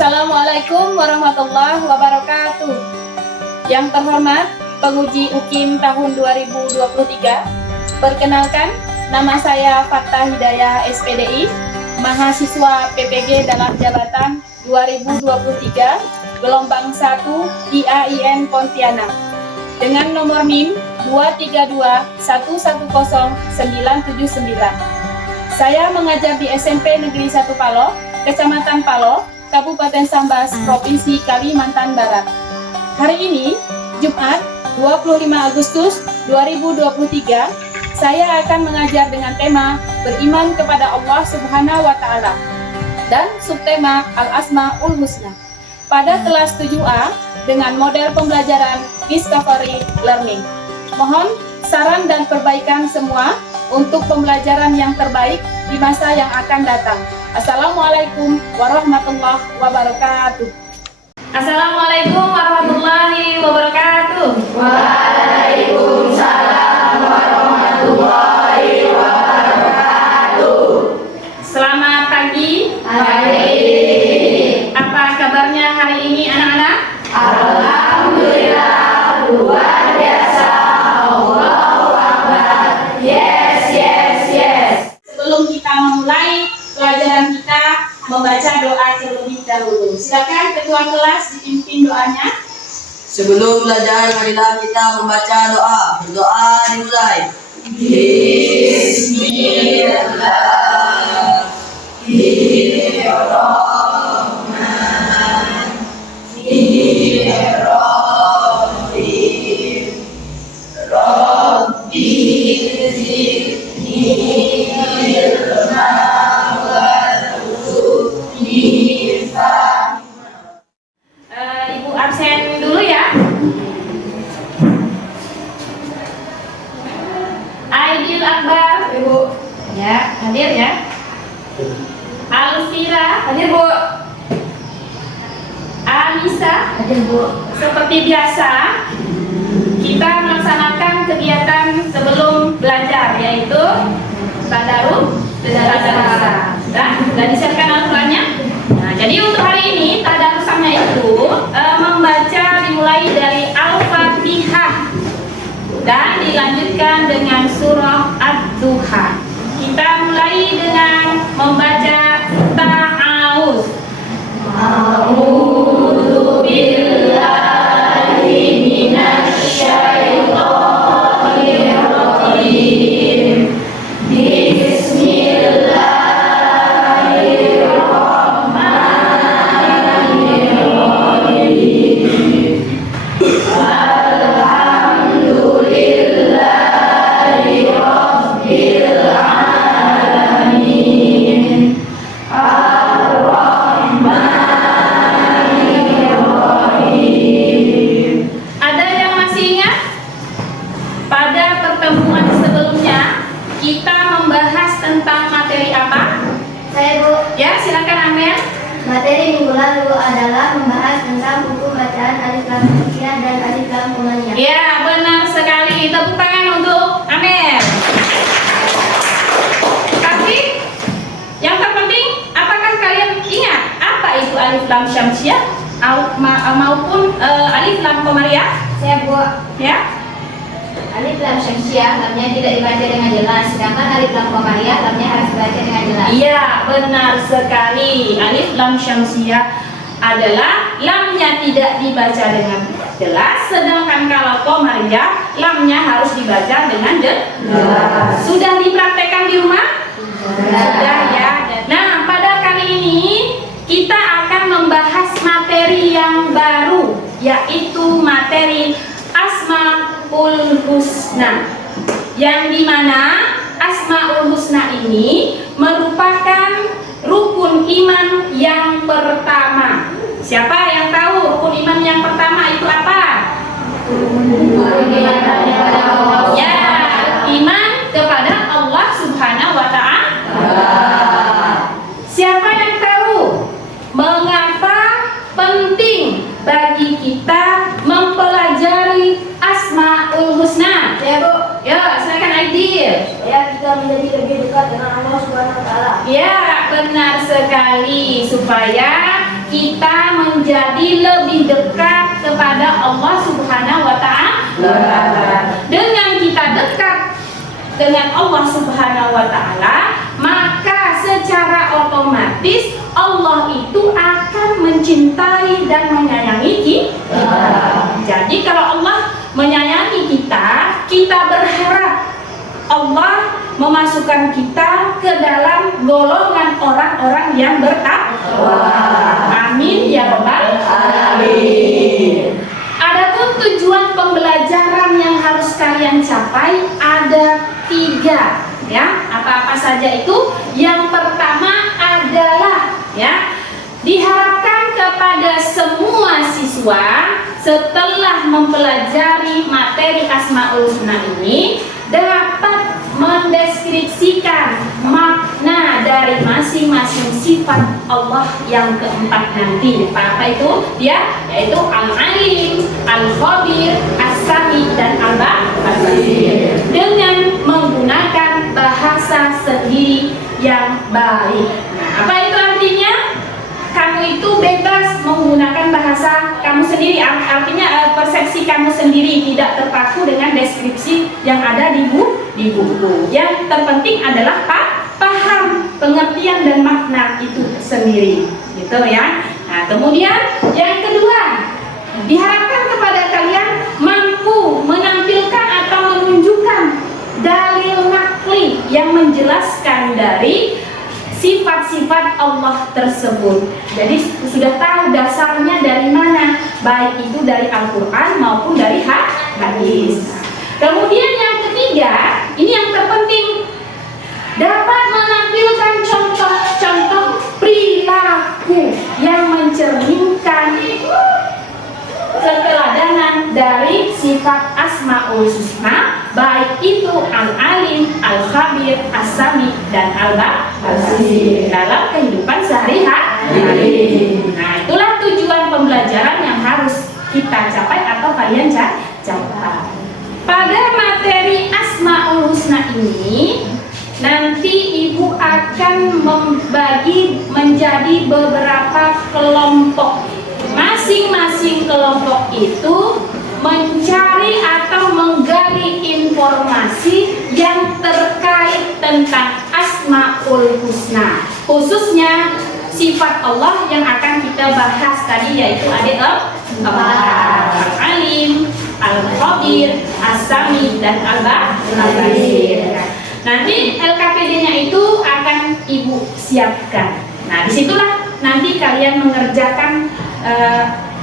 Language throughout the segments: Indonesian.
Assalamualaikum warahmatullahi wabarakatuh. Yang terhormat penguji UKIM tahun 2023. Perkenalkan, nama saya Fathah Hidayah SPDI, mahasiswa PPG dalam jabatan 2023, gelombang 1 IAIN Pontianak, dengan nomor NIM 232110979. Saya mengajar di SMP Negeri 1 Paloh, Kecamatan Paloh, Kabupaten Sambas, Provinsi Kalimantan Barat. Hari ini, Jumat 25 Agustus 2023, saya akan mengajar dengan tema beriman kepada Allah Subhanahu wa Ta'ala dan subtema Al-Asmaul Husna pada kelas 7A dengan model pembelajaran Discovery Learning. Mohon saran dan perbaikan semua untuk pembelajaran yang terbaik di masa yang akan datang. Assalamualaikum warahmatullahi wabarakatuh. Assalamualaikum warahmatullahi wabarakatuh. Waalaikumsalam warahmatullahi wabarakatuh. Selamat pagi. Pagi. Apa kabarnya hari ini anak-anak? Alhamdulillah, luar biasa. Allahu Akbar. Yes, yes, yes. Sebelum kita memulai pelajaran kita, membaca doa terlebih dahulu. Silakan ketua kelas dipimpin doanya. Sebelum belajar, marilah kita membaca doa. Berdoa dimulai. Bismillahirrahmanirrahim. Rabbi zidni ilma warzuqni fahma. Ibu absen dulu ya. Aidil Akbar, Ibu. Ya, hadir ya. Alfira, hadir Bu. Anissa, hadir Bu. Seperti biasa, kita melaksanakan kegiatan sebelum belajar, yaitu tadarus dan sudah disiapkan Al-Qur'annya. Nah, jadi untuk hari ini tadarusannya itu membaca dimulai dari Al-Fatihah dan dilanjutkan dengan surah Ad-Duha. Kita mulai dengan membaca ta'awuz. A'udzu billahi minasy syaithanir rajim. Bismillahirrahmanirrahim. Alhamdulillahi rabbil alamin. Ada yang masih ingat? Pada pertemuan sebelumnya kita membahas tentang materi apa? Saya Bu, Ya, silakan Amel. materi minggu lalu adalah membahas tentang hukum bacaan alif lam mia dan alif lam komanya. Ya, benar sekali. Tepuk tangan untuk Amel. Tapi yang terpenting, apakah kalian ingat apa itu alif lam syamsiah maupun alif lam qamariyah? Saya Bu, Ya. alif lam syamsiah lamnya tidak dibaca dengan jelas, sedangkan alif lam qamariyah lamnya harus dibaca dengan jelas. Iya, benar sekali. Alif lam syamsiah adalah lamnya tidak dibaca dengan jelas, sedangkan kalau qamariyah lamnya harus dibaca dengan jelas. Sudah dipraktekkan di rumah? Sudah ya. Nah, pada kali ini kita akan membahas materi yang baru, yaitu materi Asmaul Husna, yang dimana Asmaul Husna ini merupakan rukun iman yang pertama. Siapa yang tahu rukun iman yang pertama itu apa? Ya, iman kepada Allah Subhanahu wa Ta'ala. Siapa yang tahu mengapa penting bagi kita mempelajari Asmaul Husna? Ya Bu, Ya, silakan Aidil. ya kita menjadi lebih dekat dengan Allah Subhanahu wa Ta'ala. Ya, benar sekali, supaya kita menjadi lebih dekat kepada Allah Subhanahu wa Ta'ala. Dengan kita dekat dengan Allah Subhanahu wa Ta'ala, maka secara otomatis Allah itu akan mencintai dan menyayangi kita. Jadi kalau Allah menyayangi kita, kita berharap Allah memasukkan kita ke dalam golongan orang-orang yang bertakwa. Amin ya rabbal alamin. Adapun tujuan pembelajaran yang harus kalian capai ada 3, ya. Apa-apa saja itu? Yang pertama adalah, ya, diharapkan kepada semua siswa setelah mempelajari materi Asmaul Husna ini dapat mendeskripsikan makna dari masing-masing sifat Allah yang keempat nanti. Apa itu? Ya, yaitu Al-Alim, Al-Khabir, As-Sami, dan Al-Basir, dengan menggunakan bahasa sendiri yang baik. Nah, apa itu artinya? Kamu itu bebas menggunakan bahasa kamu sendiri, artinya persepsi kamu sendiri, tidak terpaku dengan deskripsi yang ada di buku. Yang terpenting adalah paham pengertian dan makna itu sendiri, gitu ya. Nah, kemudian yang kedua, diharapkan kepada kalian mampu menampilkan atau menunjukkan dalil nakli yang menjelaskan dari sifat-sifat Allah tersebut. Jadi sudah tahu dasarnya dari mana, baik itu dari Al-Quran maupun dari hadis. Kemudian yang ketiga, ini yang terpenting, dapat menampilkan contoh-contoh perilaku yang mencerminkan keteladanan dari sifat Asmaul Husna, baik itu Al-Alim, Al-Khabir, As-Sami, dan Al-Basir dalam kehidupan sehari-hari. Nah, itulah tujuan pembelajaran yang harus kita capai atau kalian capai. Pada materi Asmaul Husna ini, nanti Ibu akan membagi menjadi beberapa kelompok. Masing-masing kelompok itu mencari atau menggali informasi yang terkait tentang Asmaul Husna, khususnya sifat Allah yang akan kita bahas tadi, yaitu ada Al-Alim, Al-Khabir, As-Sami, dan Al-Basir. Nanti LKPD-nya itu akan Ibu siapkan. Nah, disitulah nanti kalian mengerjakan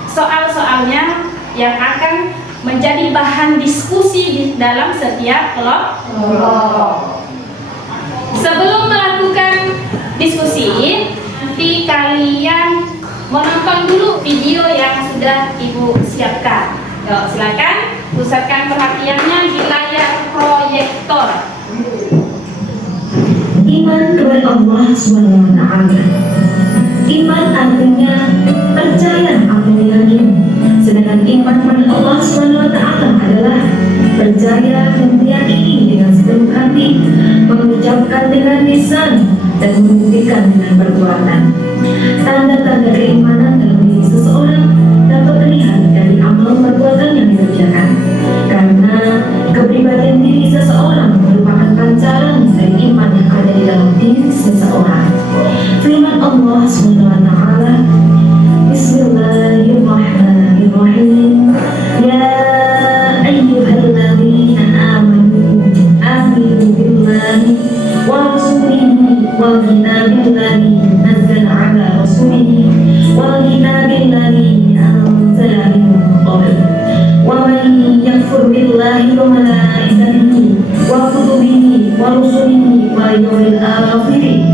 soal-soalnya yang akan menjadi bahan diskusi di dalam setiap kelompok. Sebelum melakukan diskusi, nanti kalian menonton dulu video yang sudah Ibu siapkan. Yuk, silakan pusatkan perhatiannya di layar proyektor. Iman kepada Allah SWT. Iman artinya percaya atau yakin. Sedangkan iman kepada Allah SWT adalah percaya dan meyakini dengan sepenuh hati, mengucapkan dengan lisan, dan membuktikan dengan perbuatan. Tanda-tanda keimanan dalam diri seseorang dapat terlihat dari amal perbuatan yang dikerjakan, karena kepribadian diri seseorang merupakan pancaran dari iman yang ada di dalam diri seseorang. Firman Allah SWT, Bismillahirrahmanirrahim. Ya ayyuhalladzina amanu aminu billahi wa rasulihi wal kitabil ladzi nazzala ala rasulihi wal kitabil ladzi anzala min qabl. Wa man yakfur billahi wa malaikatihi wa kutubihi wa rusulihi wal yawmil akhir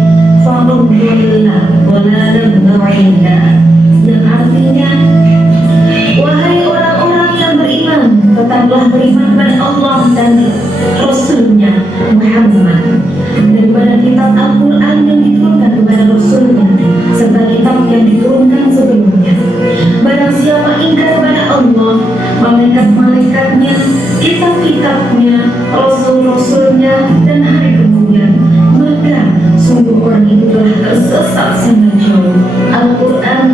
faqad dhalla dhalalan ba'ida. Yang artinya, wahai orang-orang yang beriman, tetaplah beriman kepada Allah dan Rasulnya Muhammad, daripada kitab Al-Quran yang diturunkan kepada Rasulnya serta kitab yang diturunkan sebelumnya. Barang siapa ingkar kepada Allah, malaikat-malaikatnya, kitab-kitabnya, Rasul-Rasulnya, dan hari kemudian, maka sungguh orang itu telah tersesat sangat jauh. Al-Quran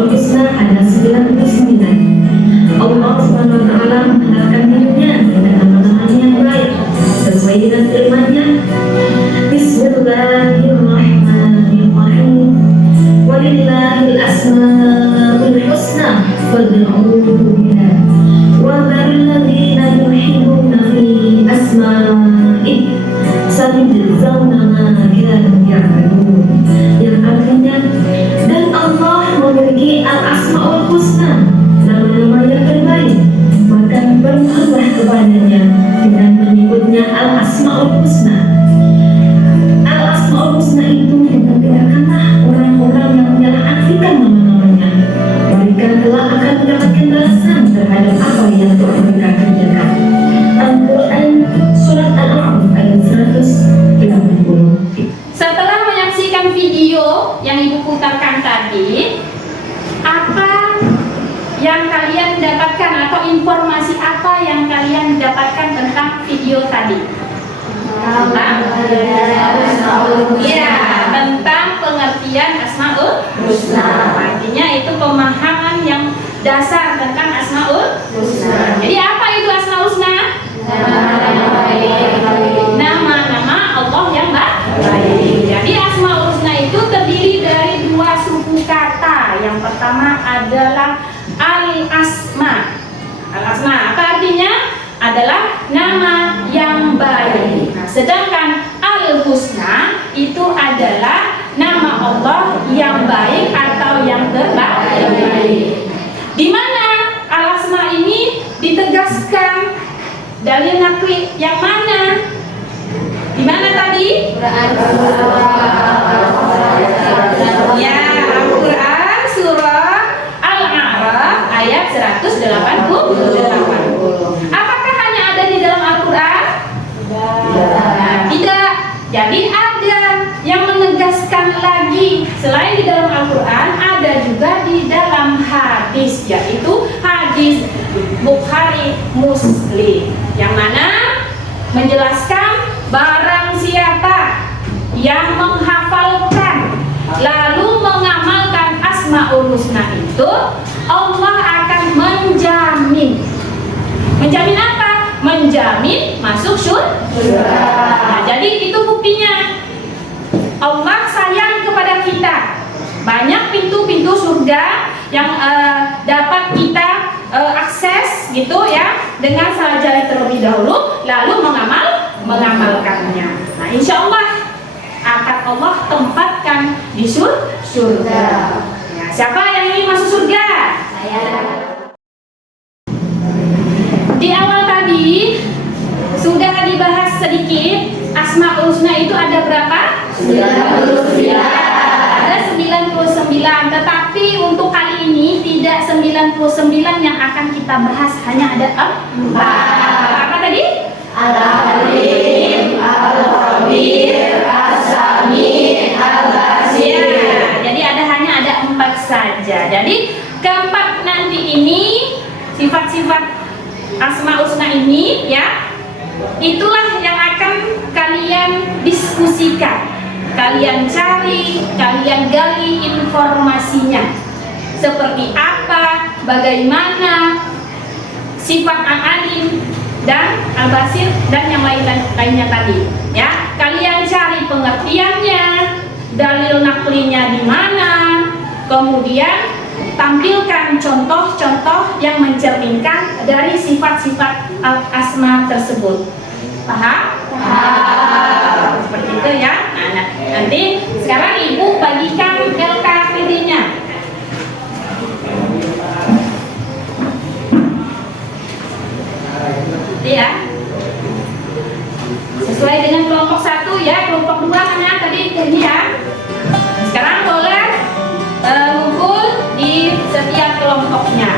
Asmaul Husna ada 99. Allah Subhanahu wa taala mengatakan dirinya dengan nama-namanya yang baik sesuai dengan firman-Nya. Bismillahirrahmanirrahim. Walillahil asmaul husna fad'uuhu biha. Wa dzaril ladzina yulhiduna fi asma'ihi sayujzauna ma kanu ya'malun. Yang artinya, dan Allah memiliki al-asmaul husna, nama-nama yang terbaik, maka bermohonlah kepadanya dengan menyebutnya al-asmaul husna. Al-asmaul husna itu menggunakanlah orang-orang yang menyalahartikan nama-namanya. Mereka telah akan mendapatkan balasan terhadap apa yang telah mereka kerjakan. Al-Quran Surat Al-A'raf ayat 180. Setelah menyaksikan video yang Ibu putarkan tadi, apa yang kalian dapatkan atau informasi apa yang kalian dapatkan tentang video tadi? Ya, tentang pengertian Asmaul Husna. Artinya itu pemahaman yang dasar tentang Asmaul Husna. Jadi apa itu Asmaul Husna? Nama-nama Allah yang baik. Jadi Asmaul Husna itu terdiri dari dua suku kata. Yang pertama adalah al-asma. Al-asma apa artinya? Adalah nama yang baik. Nah, sedangkan al-husna itu adalah nama Allah yang baik atau yang terbaik. Di mana al-asma ini ditegaskan dalil nakli yang mana? Di mana tadi? Ya, Al-Quran surah Al-A'raf ayat 188. Apakah hanya ada di dalam Al-Quran? Tidak. Jadi ada yang menegaskan lagi selain di dalam Al-Quran, ada juga di dalam hadis, yaitu hadis Bukhari Muslim, yang mana menjelaskan barang siapa yang menghafalkan lalu mengamalkan Asmaul Husna itu, Allah akan menjamin. Menjamin apa? Menjamin masuk surga. Nah, jadi itu buktinya. Allah sayang kepada kita. Banyak pintu-pintu surga yang dapat kita akses gitu ya, dengan salat jari terlebih dahulu lalu mengamalkannya. Nah, insya Allah akan Allah tempatkan di surga. Nah, siapa yang ingin masuk surga? Saya. Di awal tadi sudah dibahas sedikit, Asmaul Husna itu ada berapa? 99. Ada 99, tetapi untuk kali ini tidak 99 yang akan kita bahas, hanya ada 4. Apa tadi? Al-Alim, Al-Khabir, As-Sami, Al-Basir. Ya, jadi hanya ada 4 saja. Jadi keempat nanti ini sifat-sifat Asmaul Husna ini ya, itulah yang akan kalian diskusikan, kalian cari, kalian gali informasinya. Seperti apa, bagaimana sifat Al-Alim dan Al-Basir dan yang lainnya tadi. Ya, kalian cari pengertiannya, dalil naklinya di mana, kemudian tampilkan contoh-contoh yang mencerminkan dari sifat-sifat al-asma tersebut. Paham? Paham. Seperti itu ya. Nah, nanti sekarang Ibu bagikan LKPD-nya. Ya. Sesuai dengan kelompok 1 ya, kelompok 2 mana tadi ini ya. Sekarang boleh ngumpul di setiap kelompoknya.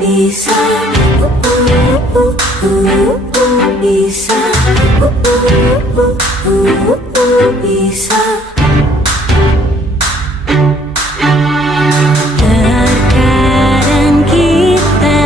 Bisa, bisa, bisa. Terkadang kita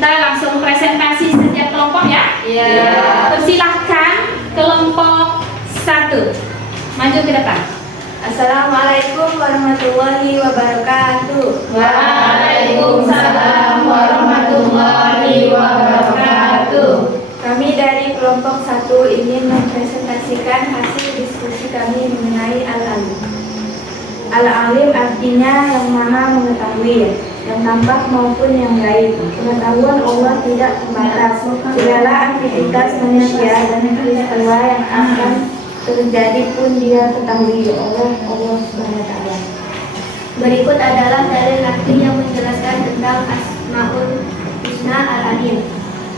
kita langsung presentasi saja kelompok ya. Iya. Persilahkan kelompok 1 maju ke depan. Assalamualaikum warahmatullahi wabarakatuh. Waalaikumsalam warahmatullahi wabarakatuh. Kami dari kelompok 1 ingin mempresentasikan hasil diskusi kami mengenai Al-Alim. Al-Alim artinya yang maha mengetahui, yang tampak maupun yang gaib. Pengetahuan Allah tidak terbatas. Segala aktivitas manusia dan peristiwa yang akan terjadi pun dia ketahui oleh Allah SWT. Berikut adalah dalil nakli yang menjelaskan tentang Asmaul Husna Al-Alim.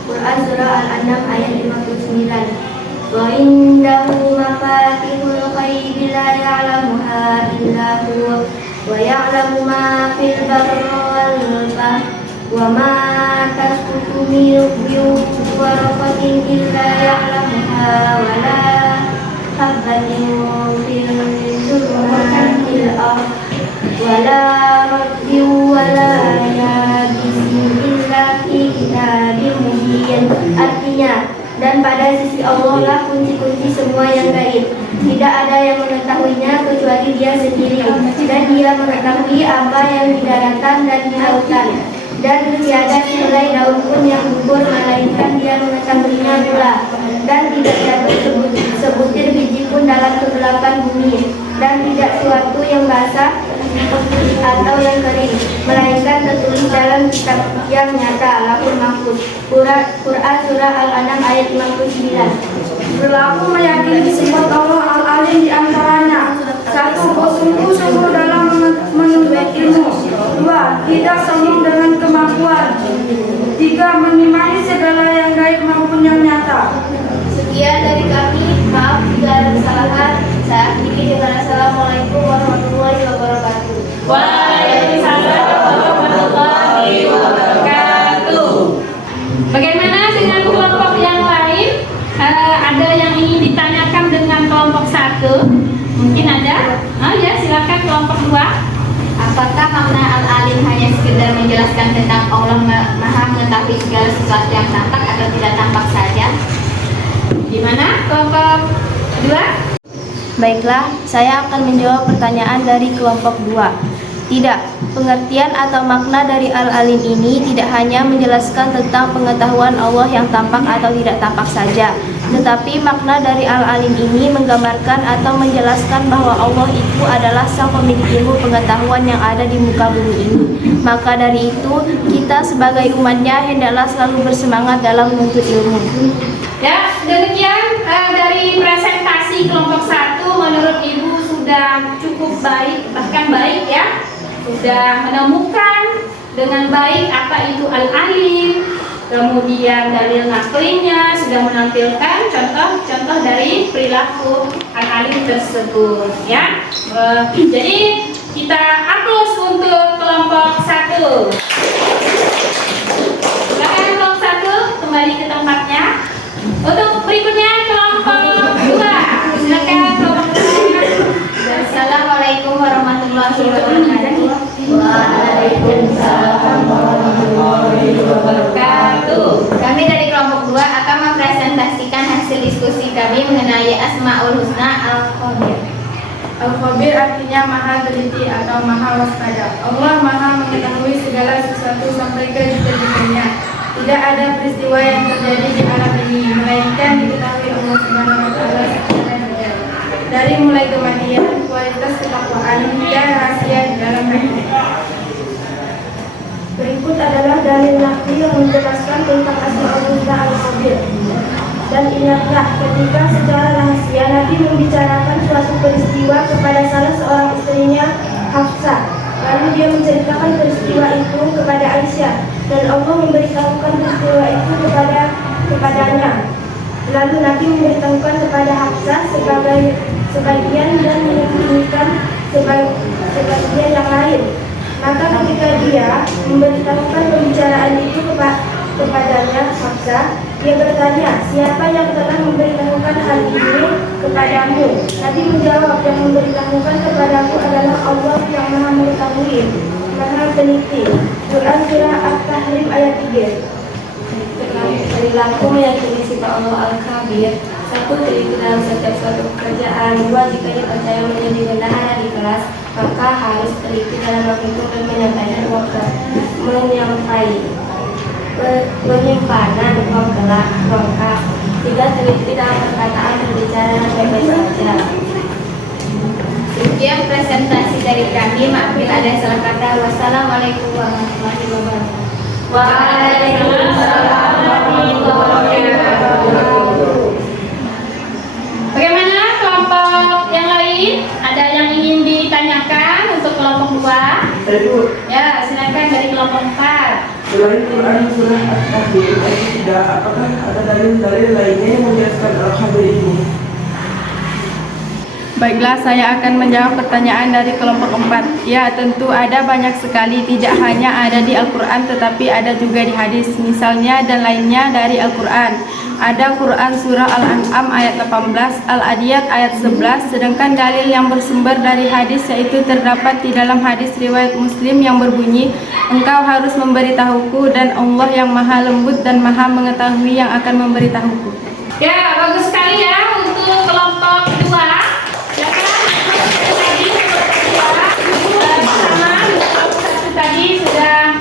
Quran Surah Al-An'am ayat 59. Wa indahu mafatihul ghaibi la ya'lamuha illa huwa wa ya'lamu ma fil barri wal bahri wa ma tasqutu min waraqatin illa ya'lamuha wa la habatin fil zulmatil ardh wa la rabbin wa la yabisin illa fi kitabim mubin. Artinya, dan pada sisi Allah lah kunci-kunci semua yang gaib. Tidak ada yang mengetahuinya kecuali Dia sendiri. Dan Dia mengetahui apa yang di daratan dan di lautan. Dan tiada sehelai daun pun yang gugur melainkan Dia mengetahuinya pula. Dan tidak jatuh sebutir biji pun dalam kegelapan bumi. Dan tidak suatu yang basah atau yang kering, melainkan tertulis dalam kitab yang nyata, Lauhul Mahfuz. Quran Surah Al-An'am ayat 59. Berlaku meyakini sifat Allah Al-Alim di antaranya. 1. Bersungguh-sungguh dalam menuntut ilmu. 2. Tidak sombong dengan kemampuan. 3. Mengimani segala yang gaib maupun yang nyata. Sekian dari kami. Maaf jika ada kesalahan. Saya akhiri dengan Assalamualaikum warahmatullahi wabarakatuh. Waalaikumsalam warahmatullahi wabarakatuh. Bagaimana dengan kelompok yang lain? Ada yang ingin ditanyakan dengan kelompok 1? Mungkin ada? Ya, silakan kelompok 2. Apakah makna Al-Alim hanya sekedar menjelaskan tentang Allah Maha mengetahui segala sesuatu yang tampak atau tidak tampak saja? Di mana kelompok 2? Baiklah, saya akan menjawab pertanyaan dari kelompok 2. Tidak, pengertian atau makna dari Al-Alim ini tidak hanya menjelaskan tentang pengetahuan Allah yang tampak atau tidak tampak saja, tetapi makna dari Al-Alim ini menggambarkan atau menjelaskan bahwa Allah itu adalah sang pemilik ilmu pengetahuan yang ada di muka bumi ini. Maka dari itu, kita sebagai umatnya hendaklah selalu bersemangat dalam menuntut ilmu. Ya, demikian dari presentasi kelompok 1. Menurut Ibu sudah cukup baik, bahkan baik ya. Sudah menemukan dengan baik apa itu Al-Alim. Kemudian dalil naklinya, sudah menampilkan contoh-contoh dari perilaku Al-Alim tersebut ya. Jadi kita aplaus untuk kelompok 1. Silakan kelompok 1 kembali ke tempatnya. Untuk berikutnya kelompok 2. Silakan kelompok 2. Assalamualaikum warahmatullahi wabarakatuh. Waalaikumsalam warahmatullahi wabarakatuh. Kami dari kelompok 2 akan mempresentasikan hasil diskusi kami mengenai Asmaul Husna Al-Khabir. Al-Khabir artinya maha teliti atau maha waspada. Allah maha mengetahui segala sesuatu sampai ke detail-detailnya. Tidak ada peristiwa yang terjadi di alam ini melainkan diketahui Allah Subhanahu wa taala secara detail. Dari mulai kematian, kualitas ketakwaan hingga rahasia di dalam hati. Berikut adalah dalil nakli yang menjelaskan tentang Asmaul Husna Al-Khabir. Dan ingatlah ketika secara rahasia Nabi membicarakan suatu peristiwa kepada salah seorang istrinya, Hafsah. Lalu dia menceritakan peristiwa itu kepada Aisyah, dan Allah memberitahukan peristiwa itu kepadanya. Lalu Nabi memberitahukan kepada Hafsah sebagian dan menyembunyikan sebagian yang lain. Maka ketika dia memberitahukan pembicaraan itu kepadanya, Hafsah, dia bertanya, siapa yang telah memberitahukan hal ini kepadamu? Nabi menjawab, yang memberitahukan kepadaku adalah Allah yang maha mengetahui, maha teliti. Quran Surah At-Tahrim ayat 3. Allah Al-Khabir. 1. Teliti dalam setiap suatu pekerjaan. 2. Jika ia percaya menjadi bendahara di kelas, maka harus teliti dalam menghitung dan menyampaikan penyimpanan uang kelak. 3. Teliti dalam perkataan berbicara dan baik-baik saja. Sekian presentasi dari kami. Maaf bila ada salah kata. Wassalamualaikum warahmatullahi wabarakatuh. Waalaikumsalam warahmatullahi wabarakatuh. Bagaimana kelompok yang lain? Ada yang ingin ditanyakan untuk kelompok 2? Ya, silakan dari kelompok 4. Selain Quran surah At-Tahrim ayat 3, apakah ada dalil-dalil lainnya yang menjelaskan Al-Khabir ini? Baiklah, saya akan menjawab pertanyaan dari kelompok 4. Ya, tentu ada banyak sekali, tidak hanya ada di Al-Quran tetapi ada juga di hadis. Misalnya dan lainnya dari Al-Quran. Ada Quran surah Al-An'am ayat 18, Al-Adiyat ayat 11. Sedangkan dalil yang bersumber dari hadis yaitu terdapat di dalam hadis riwayat Muslim yang berbunyi, engkau harus memberitahuku dan Allah yang maha lembut dan maha mengetahui yang akan memberitahuku. Ya, bagus sekali ya untuk kelompok 2. Tadi sudah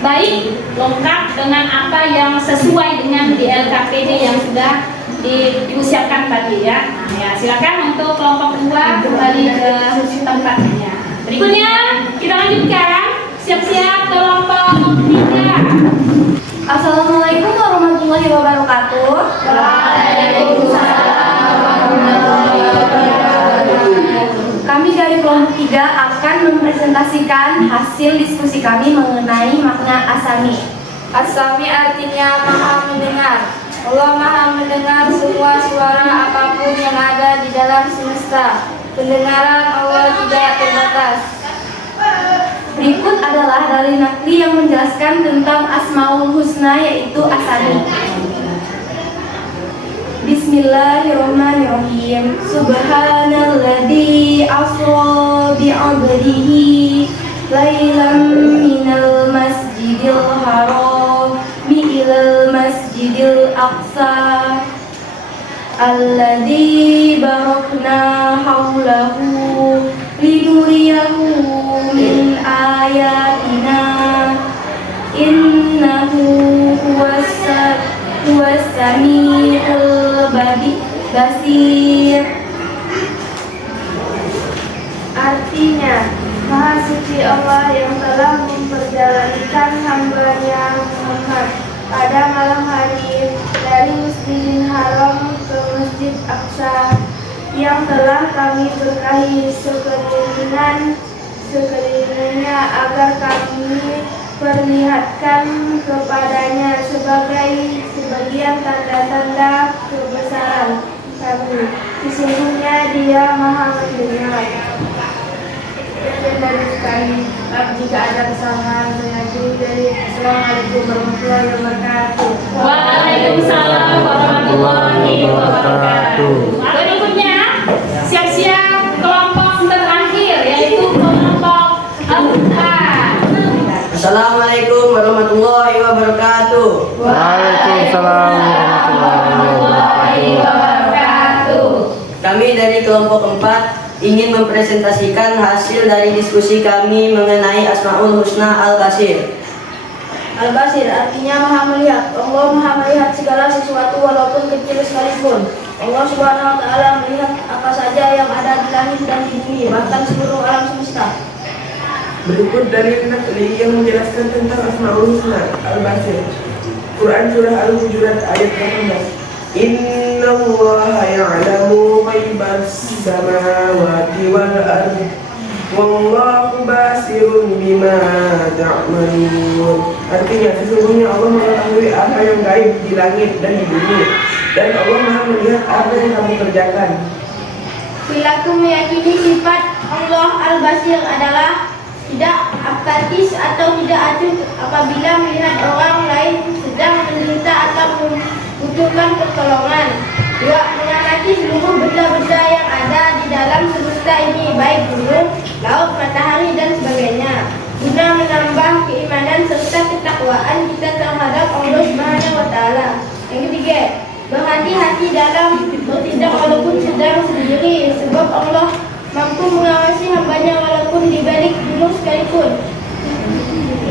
baik, lengkap dengan apa yang sesuai dengan di LKPD yang sudah diusiakan tadi ya. Nah, ya, silakan untuk kelompok 2 kembali ke tempatnya. Berikutnya kita lanjutkan, siap-siap kelompok 3. Assalamualaikum warahmatullahi wabarakatuh. Waalaikumsalam warahmatullahi wabarakatuh. Kami dari kelompok 3 akan mempresentasikan hasil diskusi kami mengenai makna asami. Asami artinya maha mendengar. Allah maha mendengar semua suara apapun yang ada di dalam semesta. Pendengaran Allah tidak terbatas. Berikut adalah dalil nakli yang menjelaskan tentang Asmaul Husna, yaitu asami. Bismillahirrahmanirrahim. Subhanalladzi asra bi'abdihi lailan minal masjidil haram ilal masjidil aqsa alladzi barakna haulahu linuriyahu min ayatina innahu huwas samiul basir. Artinya, Maha Suci Allah yang telah memperjalankan hamba-Nya Muhammad pada malam hari dari Masjidil Haram ke Masjid Aqsa yang telah kami berkahi sekelilingnya agar kami perlihatkan kepadanya sebagian tanda-tanda kebesaran kami. Sesungguhnya Dia Maha mendengar. Dari sekali, jika ada kesalahan saya akhiri dari Assalamualaikum warahmatullahi wabarakatuh. Waalaikumsalam warahmatullahi wabarakatuh. Berikutnya, siap-siap kelompok terakhir yaitu kelompok 4. Assalamualaikum warahmatullahi wabarakatuh. Waalaikumsalam warahmatullahi wabarakatuh. Kami dari kelompok 4 ingin mempresentasikan hasil dari diskusi kami mengenai Asmaul Husna Al-Basir. Al-Basir artinya maha melihat. Allah maha melihat segala sesuatu walaupun kecil sekalipun. Allah Subhanahu wa Ta'ala melihat apa saja yang ada di langit dan di bumi, bahkan seluruh alam semesta. Berikut dalil nakli yang menjelaskan tentang Asmaul Husna Al-Basir. Quran surah Al-Hujurat ayat 18. Innallaha ya'lamu ghaibas samawati wal ardi wallahu basirun bima ta'malun. Artinya, sesungguhnya Allah mengetahui apa yang gaib di langit dan di bumi, dan Allah Maha melihat apa yang kamu kerjakan. Perilaku meyakini sifat Allah Al-Basir adalah tidak apatis atau tidak acuh apabila melihat orang lain sedang menderita atau membutuhkan pertolongan. 2. Mengamati seluruh benda-benda yang ada di dalam semesta ini, baik gunung, laut, matahari, dan sebagainya, guna menambah keimanan serta ketakwaan kita terhadap Allah Subhanahu wa Ta'ala. Yang ketiga, Berhati-hati dalam bertindak walaupun sedang sendiri, sebab Allah mampu mengawasi hambanya walaupun di balik gunung sekalipun.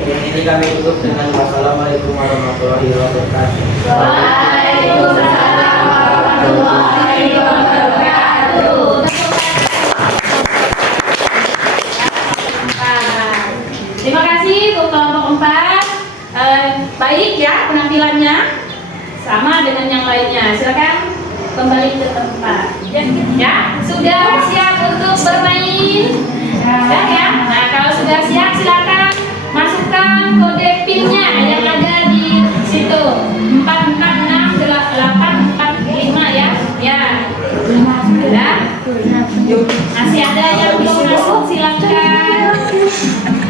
Ini kami tutup dengan wassalamualaikum warahmatullahi wabarakatuh. Waalaikumsalam warahmatullahi wabarakatuh. Terima kasih untuk kelompok 4. Baik ya penampilannya, sama dengan yang lainnya. Silakan kembali ke tempat. Ya, sudah siap untuk bermain? Sudah ya. Nah, kalau sudah siap silakan masukkan kode PIN-nya yang ada di situ. 4468845 ya. Ya. Sudah? Masih ada yang belum masuk, silakan.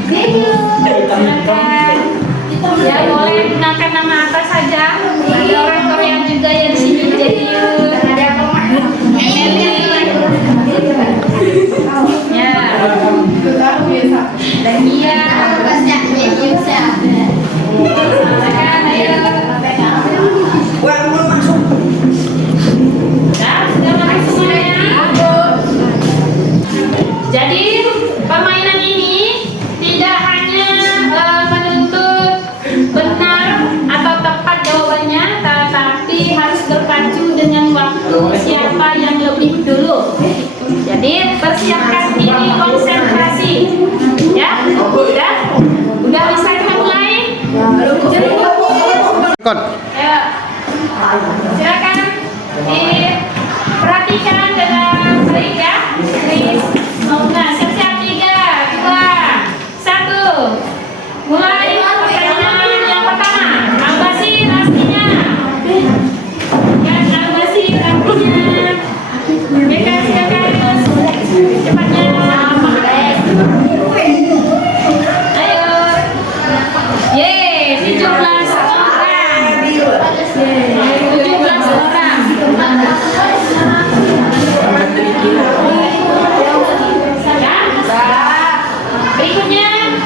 Silakan. Ya, boleh gunakan nama apa saja. Ada orang Korea juga yang di sini, jadi ya. Dan iya. Silakan, ayo. Sudah masuk semuanya. Jadi permainan ini tidak hanya menuntut benar atau tepat jawabannya, tetapi harus berpacu dengan waktu siapa yang lebih dulu. Jadi persiapkan diri, konsentrasi. Ya, udah bisa kita mulai? Ya. Silakan diperhatikan dengan baik ya. Nah, siap-siap 3, 2, 1. Mulai pertanyaan yang pertama. Albasi rastinya. Mereka silakan cepatnya. Ayo. Yeay, 17 orang. 17 orang. Berikutnya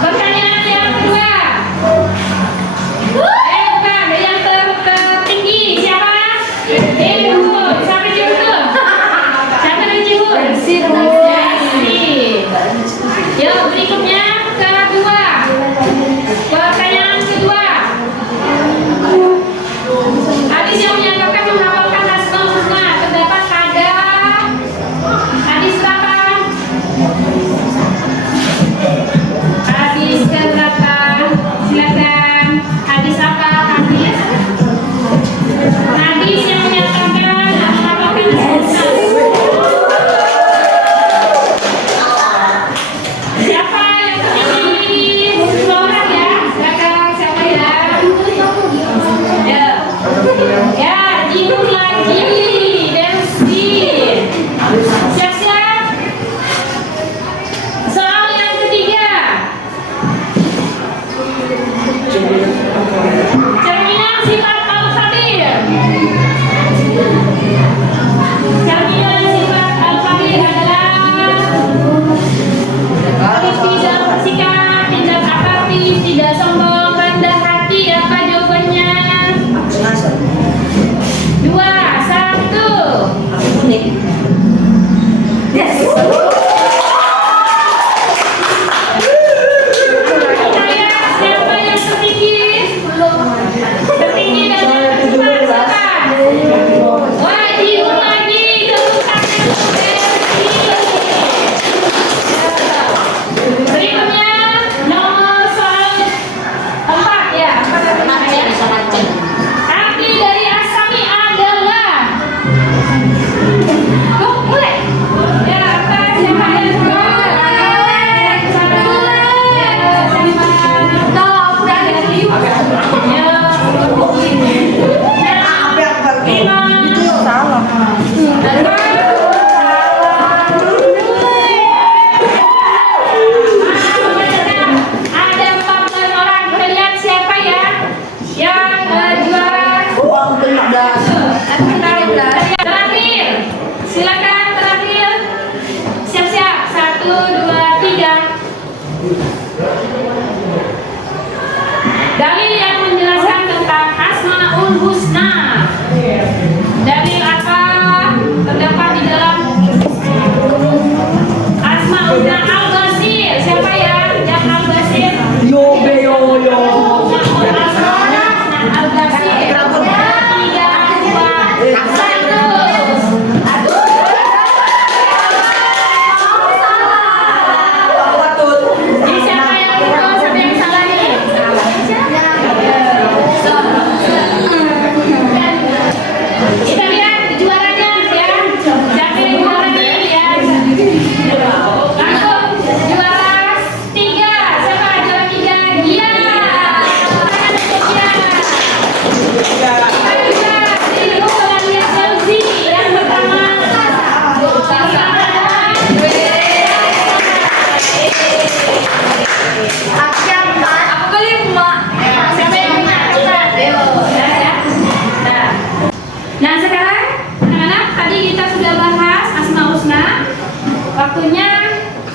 pertanyaan yang kedua. Bukan, yang tertinggi siapa? Cibubur. Siapa Cibubur? Siapa dari Cibubur? Yo, berikutnya kedua. Pertanyaan kedua. Hadis yang menyatakan menghafalkan Asmaul Husna terdapat pada hadis berapa? Hadis keberapa? Silakan. Hadis apa? Hadis yang menyatakan menghafalkan Asmaul Husna. Siapa yang tertinggi? 10 orang ya. Silakan, siapa ya? Ya, jibur lagi. Densi. Siap-siap. Soal yang ketiga. Cerminan sifat al-khabir. Cerminan sifat al-khabir adalah tidak bersikap, tidak apatis, tidak sombong, rendah hati. Apa jawabannya? 2, 1. Yes. Siapa yang tertinggi? Tertinggi dan tercepat siapa? Wajib lagi kebutuhan berikutnya nomor soal 4 ya. Arti dari asami adalah mulai. Ya, apa siapa yang ada 14 orang. Kita lihat siapa ya yang juara. Terakhir, silakan terakhir. Siap-siap. 1, 2, 3. Dalil yang menjelaskan tentang Asmaul Husna.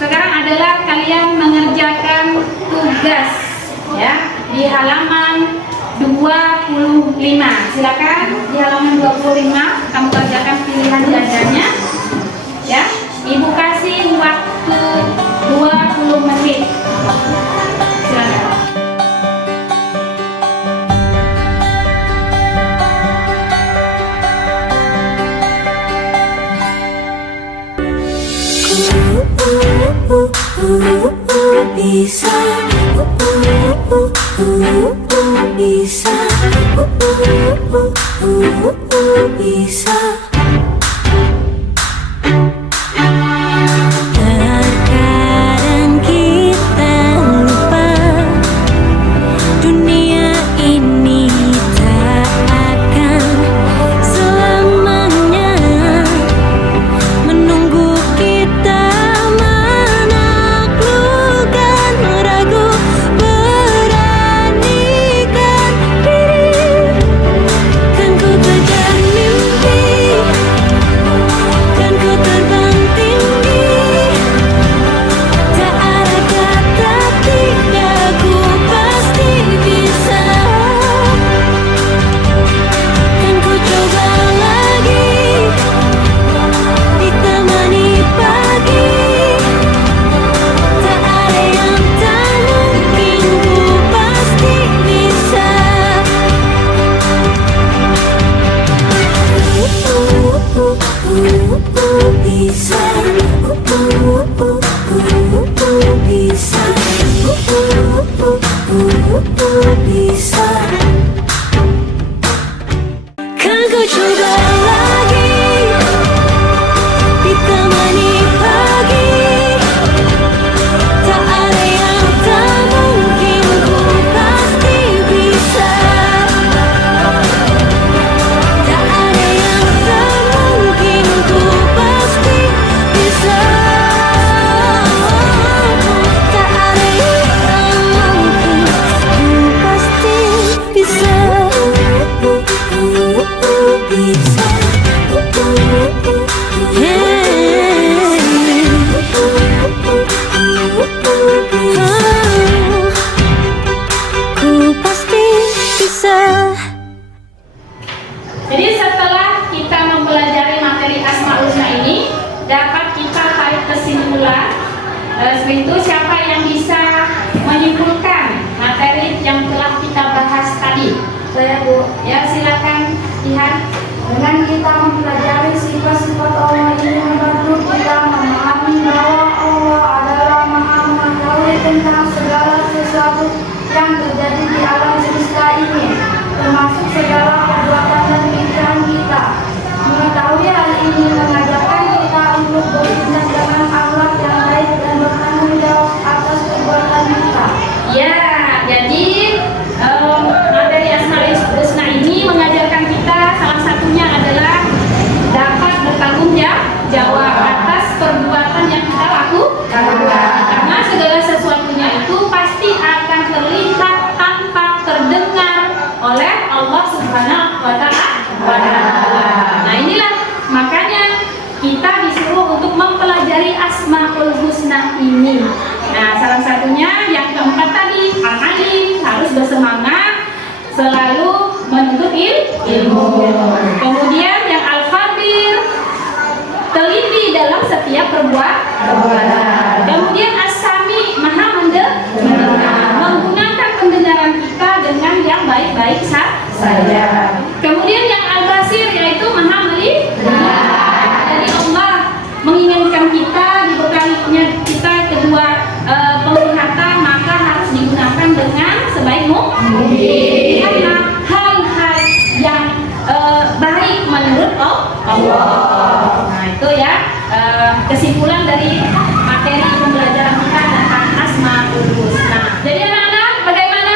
sekarang adalah kalian mengerjakan tugas ya di halaman 25. Silakan di halaman 25 kamu kerjakan pilihan jawabannya. Ya, Ibu kasih waktu 20 menit. Silakan. Bisa, bisa, bisa. Terkadang kita lupa dunia ini tak akan selamanya menunggu kita menaklukkan ragu, beranikan diri. Kan ku kejar mimpi, kan ku terbang tinggi. Tak ada kata tidak, ku pasti bisa. Kan ku coba lagi, ditemani pagi. Tak ada yang tak mungkin, ku pasti bisa. Bisa, bisa. Kan ku coba lagi, ditemani pagi. Tak ada yang tak mungkin, ku pasti bisa. Tak ada yang tak mungkin, ku pasti bisa. Tak ada yang tak mungkin, ku pasti bisa. Bisa. Ku pasti bisa. Jadi setelah kita mempelajari materi Asmaul Husna ini, dapat kita tarik kesimpulan. Seperti itu, siapa yang bisa menyimpulkan materi yang telah kita bahas tadi? Saya, Bu. Ya, silakan Ihan. Dengan kita mempelajari sifat-sifat Allah ini membantu kita memahami bahwa Allah adalah Maha mengetahui tentang segala sesuatu yang terjadi di alam semesta ini, termasuk segala perbuatan dan pikiran kita. Mengetahui hal ini mengajarkan kita untuk bertindak dengan akhlak yang baik dan bertanggung jawab atas perbuatan kita. Ya, jadi materi Asmaul Husna ini mengajarkan kita salah satunya adalah dapat bertanggung jawab atas perbuatan yang kita lakukan. Karena segala sesuatunya itu pasti akan terlihat tanpa terdengar oleh Allah Subhanahu wa Ta'ala. Nah, inilah makanya kita disuruh untuk mempelajari Asmaul Husna ini. Nah, salah satunya yang keempat tadi, al-alim, harus bersemangat selalu menuntut ilmu. Kemudian yang al-khabir, teliti dalam setiap perbuatan. Kemudian as-sami, maha mendengar, menggunakan pendengaran kita dengan yang baik-baik saja. Kemudian yang al-basir, yaitu maha melihat. Dari Allah menginginkan kita, dibekalinya kita kedua penglihatan, maka harus digunakan dengan sebaik mungkin. Karena hal-hal yang baik menurut Allah. Nah, itu ya kesimpulan dari materi pembelajaran kita tentang Asmaul Husna. Jadi anak-anak, bagaimana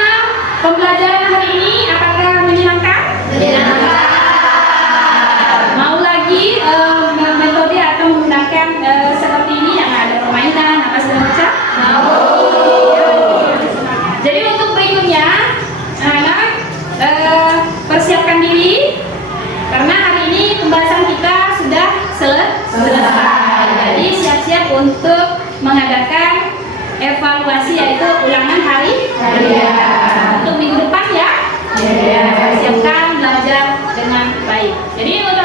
pembelajaran hari ini? Apakah menyenangkan? untuk mengadakan evaluasi yaitu ulangan harian untuk minggu depan ya. Siapkan belajar dengan baik. Jadi untuk